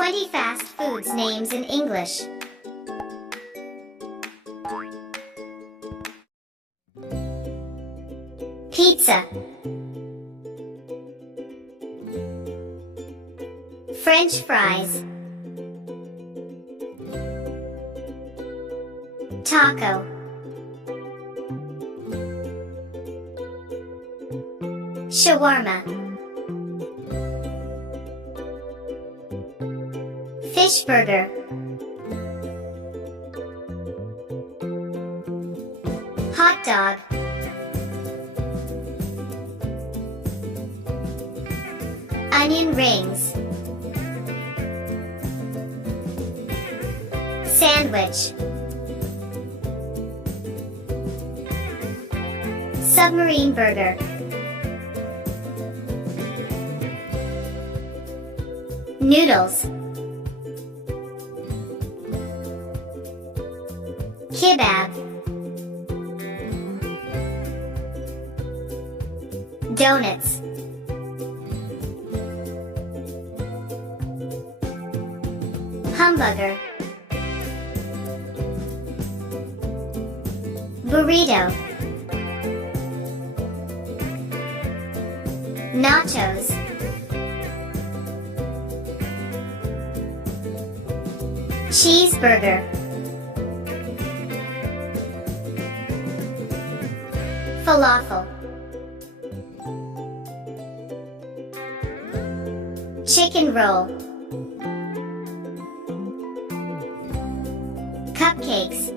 20 fast foods names in English. Pizza, French fries, taco, shawarma, fish burger, hot dog, onion rings, sandwich, submarine burger, noodles, kebab, donuts, hamburger, burrito, nachos, cheeseburger, falafel, chicken roll, cupcakes,